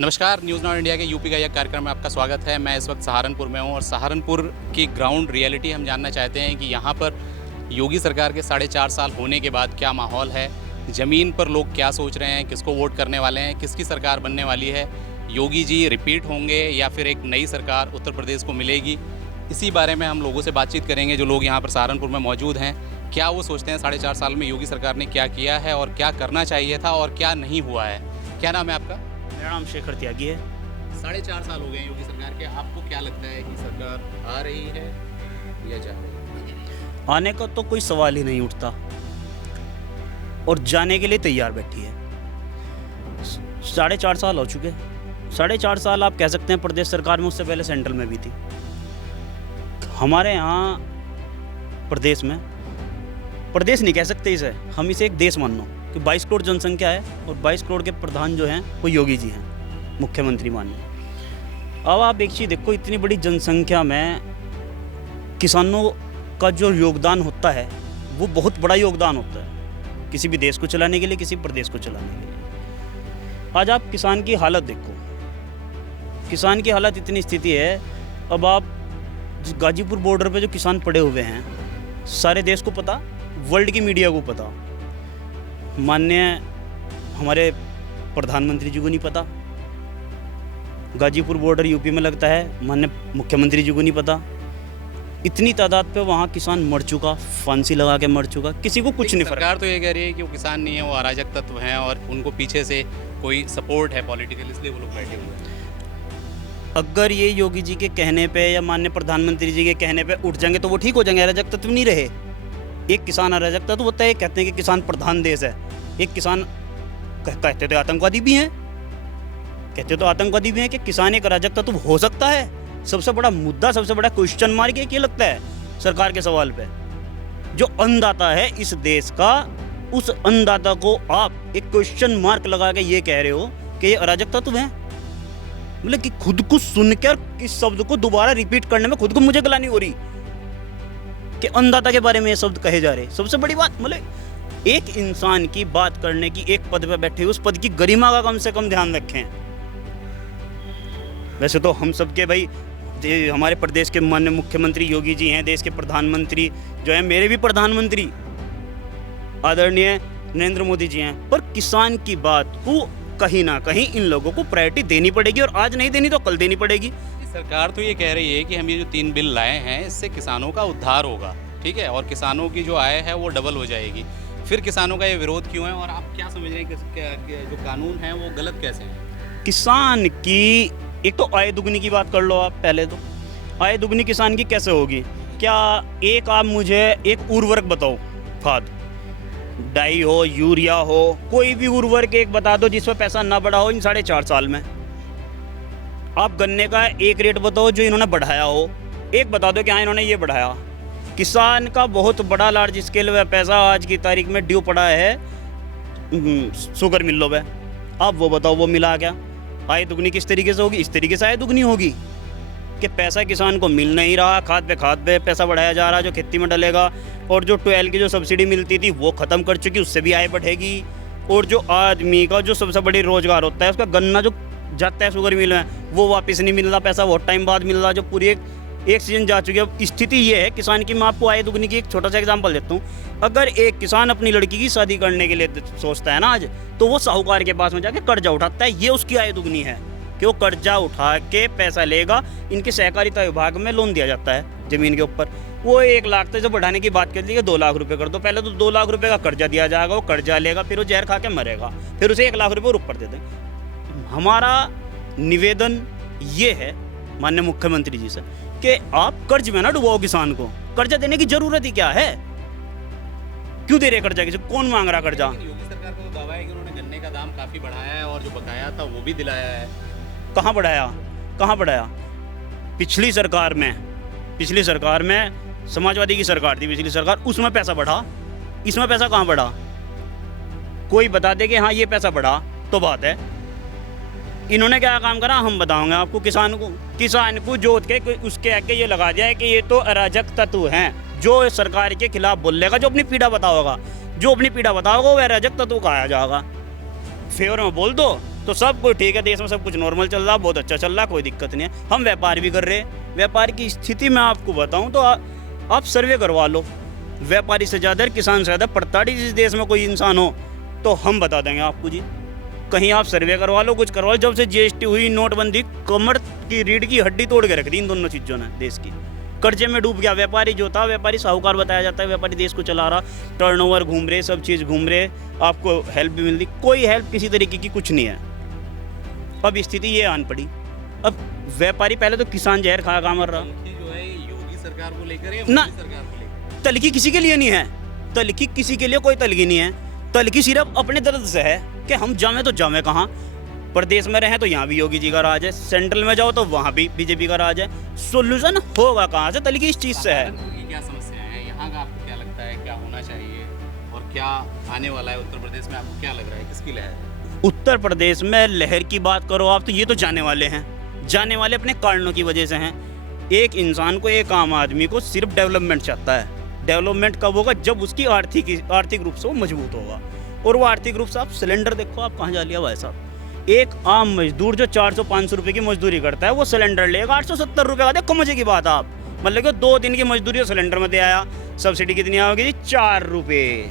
नमस्कार, news now India के UP का यह कार्यक्रम में आपका स्वागत है। मैं इस वक्त सहारनपुर में हूं और सहारनपुर की ग्राउंड रियलिटी हम जानना चाहते हैं कि यहां पर योगी सरकार के 4.5 साल होने के बाद क्या माहौल है, ज़मीन पर लोग क्या सोच रहे हैं, किसको वोट करने वाले हैं, किसकी सरकार बनने वाली है, योगी जी रिपीट होंगे या फिर एक नई सरकार उत्तर प्रदेश को मिलेगी। इसी बारे में हम लोगों से बातचीत करेंगे जो लोग यहाँ पर सहारनपुर में मौजूद हैं। क्या वो सोचते हैं 4.5 साल में योगी सरकार ने क्या किया है और क्या करना चाहिए था और क्या नहीं हुआ है। क्या नाम है आपका? मेरा नाम शेखर त्यागी है। 4.5 साल हो गए हैं योगी सरकार के। आपको क्या लगता है कि सरकार आ रही है या जा रही है? आने का तो कोई सवाल ही नहीं उठता और जाने के लिए तैयार बैठी है। 4.5 साल हो चुके। 4.5 साल आप कह सकते हैं प्रदेश सरकार में, उससे पहले सेंट्रल में भी थी। हमारे यहाँ प्रदेश में, प्रदेश नहीं कह सकते इसे, हम इसे एक देश मान लो कि 22 करोड़ जनसंख्या है और 22 करोड़ के प्रधान जो हैं वो योगी जी हैं, मुख्यमंत्री माननीय। अब आप एक चीज़ देखो, इतनी बड़ी जनसंख्या में किसानों का जो योगदान होता है वो बहुत बड़ा योगदान होता है किसी भी देश को चलाने के लिए, किसी प्रदेश को चलाने के लिए। आज आप किसान की हालत देखो, किसान की हालत इतनी स्थिति है। अब आप गाजीपुर बॉर्डर पे जो किसान पड़े हुए हैं, सारे देश को पता, वर्ल्ड की मीडिया को पता, माननीय हमारे प्रधानमंत्री जी को नहीं पता। गाजीपुर बॉर्डर यूपी में लगता है, माननीय मुख्यमंत्री जी को नहीं पता। इतनी तादाद पे वहाँ किसान मर चुका, फांसी लगा के मर चुका, किसी को कुछ नहीं फर्क। सरकार तो ये कह रही है कि वो किसान नहीं है, वो अराजक तत्व हैं और उनको पीछे से कोई सपोर्ट है पॉलिटिकल, इसलिए वो लोग बैठे हुए हैं। अगर ये योगी जी के कहने पे या माननीय प्रधानमंत्री जी के कहने पे उठ जाएंगे तो वो ठीक हो जाएंगे, अराजक तत्व नहीं रहे। एक किसान अराजक तत्व होता है, कहते हैं कि किसान प्रधान देश है। एक किसान कहते तो आतंकवादी भी हैं, कहते तो आतंकवादी भी हैं कि किसान एक अराजक तत्व हो सकता है। सबसे बड़ा मुद्दा, सबसे बड़ा क्वेश्चन मार्क ये लगता है सरकार के सवाल पे। जो अन्नदाता है इस देश का, उस अन्नदाता को आप एक क्वेश्चन मार्क लगा के ये कह रहे हो कि ये अराजक तत्व है। मतलब कि खुद को सुनकर इस शब्द को दोबारा रिपीट करने में खुद को मुझे गलानी हो रही कि अन्नदाता के बारे में ये शब्द कहे जा रहे। सबसे बड़ी बात, मतलब एक इंसान की बात करने की, एक पद पे बैठे उस पद की गरिमा का कम से कम ध्यान रखें। वैसे तो हम सबके भाई, हमारे प्रदेश के माननीय मुख्यमंत्री योगी जी हैं, देश के प्रधानमंत्री जो है, मेरे भी प्रधानमंत्री आदरणीय नरेंद्र मोदी जी हैं, पर किसान की बात को कहीं ना कहीं इन लोगों को प्रायोरिटी देनी पड़ेगी और आज नहीं देनी तो कल देनी पड़ेगी। सरकार तो ये कह रही है कि हम ये जो 3 बिल लाए हैं इससे किसानों का उद्धार होगा, ठीक है, और किसानों की जो आय है वो डबल हो जाएगी। फिर किसानों का ये विरोध क्यों है और आप क्या समझ रहे हैं कि जो कानून है वो गलत कैसे है? किसान की एक तो आय दुगनी की बात कर लो आप। पहले तो आय दुगनी किसान की कैसे होगी? क्या एक आप मुझे एक उर्वरक बताओ, खाद, डाई हो, यूरिया हो, कोई भी उर्वरक एक बता दो जिस पर पैसा ना बढ़ा हो इन 4.5 साल में। आप गन्ने का एक रेट बताओ जो इन्होंने बढ़ाया हो, एक बता दो कि हाँ इन्होंने ये बढ़ाया। किसान का बहुत बड़ा लार्ज स्केल में पैसा आज की तारीख में ड्यू पड़ा है शुगर मिलों पे। आप वो बताओ वो मिला क्या? आय दुगनी किस तरीके से होगी? इस तरीके से आय दुगनी होगी कि पैसा किसान को मिल नहीं रहा, खाद पे पैसा बढ़ाया जा रहा जो खेती में डलेगा, और जो 12 की जो सब्सिडी मिलती थी वो ख़त्म कर चुकी, उससे भी आय बढ़ेगी। और जो आदमी का जो सबसे बड़ी रोजगार होता है, उसका गन्ना जो जाता है शुगर मिल में, वो वापस नहीं मिल रहा, पैसा बहुत टाइम बाद मिल रहा, जो पूरी एक सीजन जा चुकी है। अब स्थिति ये है किसान की। मैं आपको आय दुगनी की एक छोटा सा एग्जांपल देता हूँ। अगर एक किसान अपनी लड़की की शादी करने के लिए सोचता है ना आज, तो वो साहूकार के पास में जाके कर्जा उठाता है। ये उसकी आय दुगनी है कि वो कर्जा उठा के पैसा लेगा। इनके सहकारिता विभाग में लोन दिया जाता है ज़मीन के ऊपर। वो 1 लाख से जो बढ़ाने की बात कर ली, 2 लाख रुपए कर दो। पहले तो 2 लाख रुपए का कर्जा दिया जाएगा, वो कर्जा लेगा, फिर वो जहर खा के मरेगा, फिर उसे 1 लाख रुपये और ऊपर दे दें। हमारा निवेदन ये है माननीय मुख्यमंत्री जी से कि आप कर्ज में ना डुबाओ किसान को। कर्जा देने की जरूरत ही क्या है? क्यों दे रहे कर्जा? किसी कौन मांग रहा कर्जा? योगी सरकार का तो दावा है कि उन्होंने गन्ने का दाम काफी बढ़ाया है और जो बकाया था वो भी दिलाया है। कहाँ बढ़ाया? कहाँ बढ़ाया? पिछली सरकार में समाजवादी की सरकार थी पिछली सरकार, उसमें पैसा बढ़ा, इसमें पैसा कहाँ बढ़ा? कोई बता दे कि हाँ ये पैसा बढ़ा तो बात है। इन्होंने क्या काम करा हम बताओगे आपको। किसान को जोत के उसके आगे ये लगा दिया है कि ये तो अराजक तत्व हैं, जो सरकार के खिलाफ बोलेगा, जो अपनी पीड़ा बताओगा वो अराजक तत्व कहा जाएगा। फेवर में बोल दो तो सब कुछ ठीक है, देश में सब कुछ नॉर्मल चल रहा, बहुत अच्छा चल रहा, कोई दिक्कत नहीं है। हम व्यापार भी कर रहे हैं। व्यापार की स्थिति मैं आपको बताऊं तो आप सर्वे करवा लो, व्यापारी से ज़्यादा किसान से ज़्यादा प्रताड़ित इस देश में कोई इंसान हो तो हम बता देंगे आपको जी। कहीं आप सर्वे करवा लो, कुछ करवा लो। जब से जीएसटी हुई, नोटबंदी, कमर की रीढ़ की हड्डी तोड़ के रख दी इन दोनों चीज़ों ने देश की। कर्जे में डूब गया व्यापारी जो था, व्यापारी साहूकार बताया जाता है, व्यापारी देश को चला रहा, टर्नओवर घूम रहे, सब चीज़ घूम रहे, आपको हेल्प भी मिल रही, कोई हेल्प किसी तरीके की कुछ नहीं है। अब स्थिति ये आन पड़ी। अब व्यापारी पहले तो किसान जहर खा खा मर रहा जो है योगी सरकार को लेकर या ना, मोदी सरकार को लेकर? तलखी किसी के लिए नहीं है, तलखी किसी के लिए कोई तलखी नहीं है। तलखी सिर्फ अपने दर्द से है कि हम जामे तो जामे कहाँ। प्रदेश में रहें तो यहाँ भी योगी जी का राज है, सेंट्रल में जाओ तो वहाँ भी बीजेपी का राज है। सोल्यूशन होगा कहाँ से? तलखी इस चीज़ से है। की क्या समस्याएं हैं यहाँ का, आपको क्या लगता है क्या होना चाहिए और क्या आने वाला है उत्तर प्रदेश में? आपको क्या लग रहा है किसकी लहर है? उत्तर प्रदेश में लहर की बात करो आप तो ये तो जाने वाले हैं, जाने वाले अपने कारणों की वजह से हैं। एक इंसान को, एक आम आदमी को सिर्फ डेवलपमेंट चाहता है। डेवलपमेंट कब होगा? जब उसकी आर्थिक रूप से वो मजबूत होगा। और वो आर्थिक रूप से, आप सिलेंडर देखो, आप कहाँ जा लिया भाई साहब। एक आम मजदूर जो 400-500 रुपये की मजदूरी करता है वो सिलेंडर लेगा 870 रुपये का। देखो मजे की बात आप, मतलब कि 2 दिन की मजदूरी सिलेंडर में दे आया। सब्सिडी कितनी आओगी जी? 4 रुपये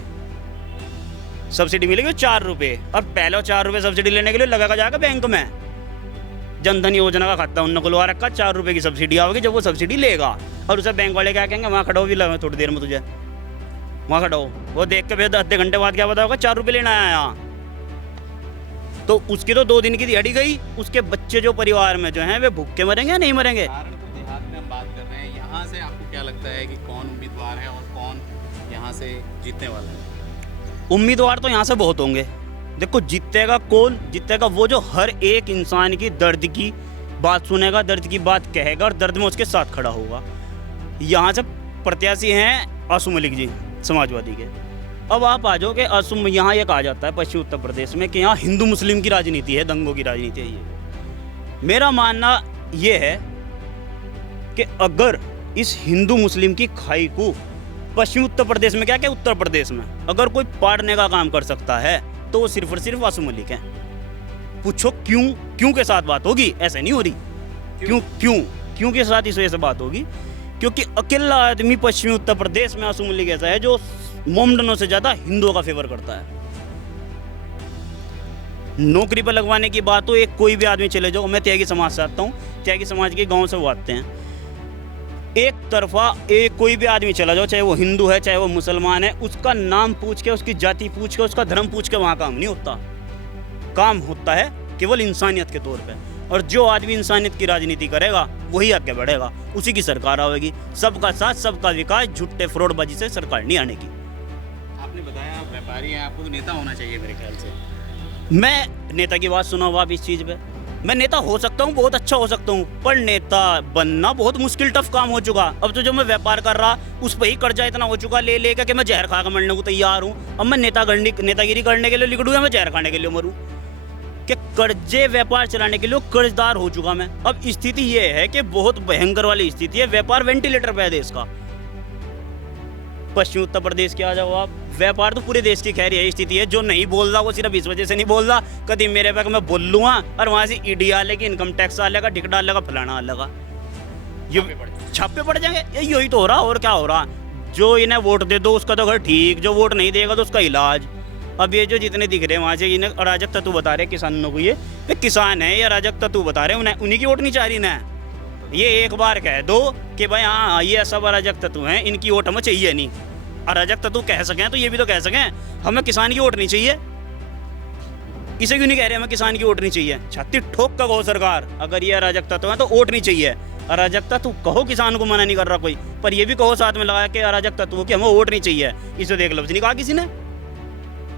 सब्सिडी मिलेगी, 4 रुपये। और पहले 4 रुपये सब्सिडी लेने के लिए लगेगा जाकर बैंक में, जनधन योजना का खाता उन्होंने खुलवा रखा, 4 रुपये की सब्सिडी आओगी। जब वो सब्सिडी लेगा और उसे बैंक वाले क्या कहेंगे, वहाँ खड़ा हो भी लगा थोड़ी देर में, तुझे वहाँ खड़ा हो, वो देख के फिर आधे घंटे बाद क्या पता होगा 4 रुपये लेना आया। तो उसकी तो 2 दिन की दिहाड़ी गई, उसके बच्चे जो परिवार में जो हैं वे भूखे मरेंगे या नहीं मरेंगे? सहारनपुर देहात में हम बात कर रहे हैं, यहाँ से आपको क्या लगता है कि कौन उम्मीदवार है और कौन यहाँ से जीतने वाला है? उम्मीदवार तो यहाँ से बहुत होंगे। देखो जीतेगा कौन? जीतेगा वो जो हर एक इंसान की दर्द की बात सुनेगा, दर्द की बात कहेगा और दर्द में उसके साथ खड़ा होगा। यहाँ से प्रत्याशी हैं आसू मलिक जी, समाजवादी के। अब आप आ जाओ कि आसू, यहाँ ये कहा जाता है पश्चिम उत्तर प्रदेश में कि यहाँ हिंदू मुस्लिम की राजनीति है, दंगों की राजनीति है। ये मेरा मानना ये है कि अगर इस हिंदू मुस्लिम की खाई को पश्चिम उत्तर प्रदेश में, क्या क्या उत्तर प्रदेश में अगर कोई पाड़ने का काम कर सकता है तो वो सिर्फ और सिर्फ आसू मलिक है। पूछो क्यों? क्यों के साथ बात होगी? ऐसे नहीं हो रही। क्यों के साथ इस वजह से बात होगी क्योंकि अकेला आदमी पश्चिमी उत्तर प्रदेश में आसू मलिक ऐसा है जो मोमडनों से ज्यादा हिंदुओं का फेवर करता है। नौकरी पर लगवाने की बात हो, एक कोई भी आदमी चले जाओ, मैं त्यागी समाज से आता हूँ, त्यागी समाज के गांव से वो आते हैं, एक तरफा एक कोई भी आदमी चला जाओ, चाहे वो हिंदू है चाहे वो मुसलमान है, उसका नाम पूछ के, उसकी जाति पूछ के, उसका धर्म पूछ के वहाँ काम नहीं होता। काम होता है केवल इंसानियत के तौर पे। और जो आदमी इंसानियत की राजनीति करेगा वही आगे बढ़ेगा, उसी की सरकार आएगी। सबका साथ सबका विकास, झूठे फ्रॉडबाजी से सरकार नहीं आने की। आपने बताया आप व्यापारी हैं, आपको तो नेता होना चाहिए मेरे ख्याल से। मैं नेता की बात सुना हुआ आप इस चीज़ पे, मैं नेता हो सकता हूँ, बहुत अच्छा हो सकता हूँ, पर नेता बनना बहुत मुश्किल टफ काम हो चुका। अब तो जो मैं व्यापार कर रहा उस पर ही कर्जा इतना हो चुका ले लेकर कि मैं जहर खा कर मरने को तैयार हूँ। अब मैं नेतागिरी करने के लिए लिखूँ या मैं जहर खाने के लिए मरूँ? कि कर्जे व्यापार चलाने के लिए कर्जदार हो चुका मैं। अब स्थिति ये है कि बहुत भयंकर वाली स्थिति है, व्यापार वेंटिलेटर पे है देश का। पश्चिम उत्तर प्रदेश के आ जाओ आप, व्यापार तो पूरे देश की खैर यही स्थिति है। जो नहीं बोल रहा वो सिर्फ इस वजह से नहीं बोल रहा, कभी मेरे पे मैं बोल लूँगा और वहाँ से ईडी आ लेगी, इनकम टैक्स आ लेगा, टिकट आ लेगा, फलाना आ लेगा, ये छापे पड़ जाएंगे। यही तो हो रहा, और क्या हो रहा? जो इन्हें वोट दे दो उसका तो घर ठीक, जो वोट नहीं देगा तो उसका इलाज। अब ये जो जितने दिख रहे हैं वहाँ से इन्हें अराजक तत्व बता रहे किसानों को, ये किसान है ये अराजक तत्व बता रहे हैं, उन्हीं की वोट नहीं चाह रही ना। ये एक बार कह दो कि भाई हाँ ये सब अराजक तत्व हैं, इनकी वोट हमें चाहिए नहीं। अराजक तत्व कह सकें तो ये भी तो कह सकें हमें किसान की वोट नहीं चाहिए। इसे क्यों नहीं कह रहे हमें किसान की वोट नहीं चाहिए? छाती ठोक का कहो सरकार, अगर ये अराजक तत्व है तो वोट नहीं चाहिए। अराजक तत्व कहो, किसान को मना नहीं कर रहा कोई, पर ये भी कहो साथ में लगा के अराजक तत्व की हमें वोट नहीं चाहिए। इसे देख लफ्ज नहीं कहा किसी ने,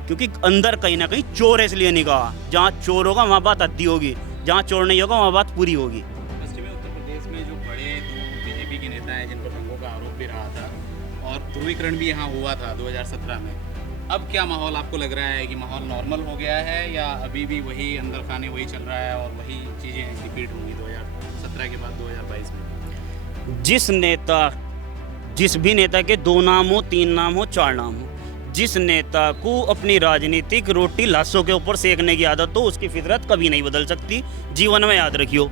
क्योंकि अंदर कहीं ना कहीं चोर है इसलिए नहीं कहा। जहाँ चोर होगा वहाँ बात अद्दी होगी, जहाँ चोर नहीं होगा वहाँ बात पूरी होगी। पश्चिमी उत्तर प्रदेश में जो बड़े दो बीजेपी के नेता हैं जिन पर दंगों का आरोप भी रहा था और ध्रुवीकरण भी यहाँ हुआ था 2017 में, अब क्या माहौल आपको लग रहा है कि माहौल नॉर्मल हो गया है या अभी भी वही अंदर खाने वही चल रहा है और वही चीज़ें रिपीट होंगी 2017 के बाद 2022 में? जिस भी नेता के 2 नाम हो, 3 नाम हो, 4 नाम हो, जिस नेता को अपनी राजनीतिक रोटी लाशों के ऊपर सेकने की आदत हो उसकी फितरत कभी नहीं बदल सकती, जीवन में याद रखियो।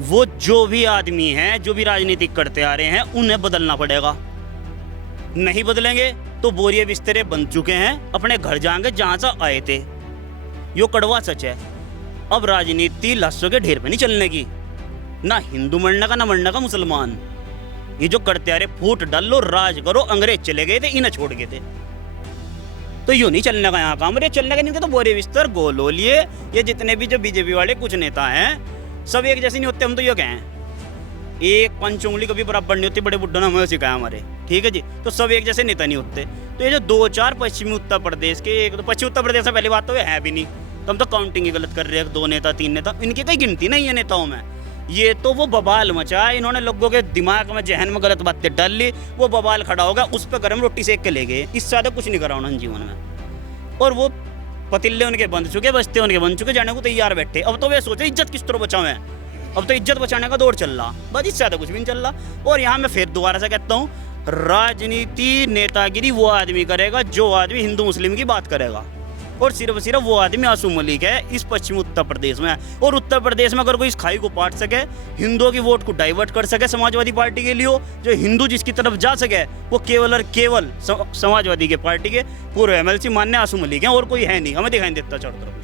वो जो भी आदमी हैं, जो भी राजनीतिक करते आ रहे हैं, उन्हें बदलना पड़ेगा। नहीं बदलेंगे तो बोरिए बिस्तरे बन चुके हैं, अपने घर जाएंगे जहां से आए थे। यो कड़वा सच है। अब राजनीति लाशों के ढेर पे नहीं चलने की, ना हिंदू मरने का ना मरने का मुसलमान। ये जो करते आ रहे फूट डालो, राज करो, अंग्रेज चले गए थे, इन्हें छोड़ गए थे, तो यूं नहीं चलने का यहाँ काम। अरे चलने का नहीं तो बोरिए बिस्तर गोलोलिए। ये जितने भी जो बीजेपी वाले कुछ नेता हैं सब एक जैसे नहीं होते। हम तो ये कहें एक पंच उंगली कभी बराबर नहीं होती, बड़े बुड्ढों ने हमें सिखाया हमारे, ठीक है जी। तो सब एक जैसे नेता नहीं होते। तो ये जो 2-4 पश्चिमी उत्तर प्रदेश के, एक तो पश्चिमी उत्तर प्रदेश में पहली बात तो ये है भी नहीं, तो हम तो काउंटिंग ही गलत कर रहे हैं। 2 नेता 3 नेता, इनकी कोई गिनती नहीं है नेताओं में। ये तो वो बवाल मचा, इन्होंने लोगों के दिमाग में, जहन में गलत बातें डाल ली, वो बवाल खड़ा होगा, उस पर गर्म रोटी सेक के ले गए। इससे ज़्यादा कुछ नहीं करा उन्होंने जीवन में। और वो पतीले उनके बन चुके, बस्ते उनके बन चुके, जाने को तैयार बैठे। अब तो वे सोचो इज्जत किस तरह बचाओ है। अब तो इज्जत बचाने का दौर चल रहा, बस इससे ज़्यादा कुछ भी नहीं चल रहा। और यहाँ मैं फिर दोबारा से कहता हूँ, राजनीति नेतागिरी वो आदमी करेगा जो आदमी हिंदू मुस्लिम की बात करेगा, और सिर्फ वो आदमी आसू मलिक है इस पश्चिमी उत्तर प्रदेश में। और उत्तर प्रदेश में अगर कोई इस खाई को पाट सके, हिंदुओं की वोट को डाइवर्ट कर सके समाजवादी पार्टी के लिए, जो हिंदू जिसकी तरफ जा सके, वो केवल और केवल समाजवादी के पार्टी के पूर्व MLC मानने आसू मलिक हैं, और कोई है नहीं, हमें दिखाई देता चारों तरफ।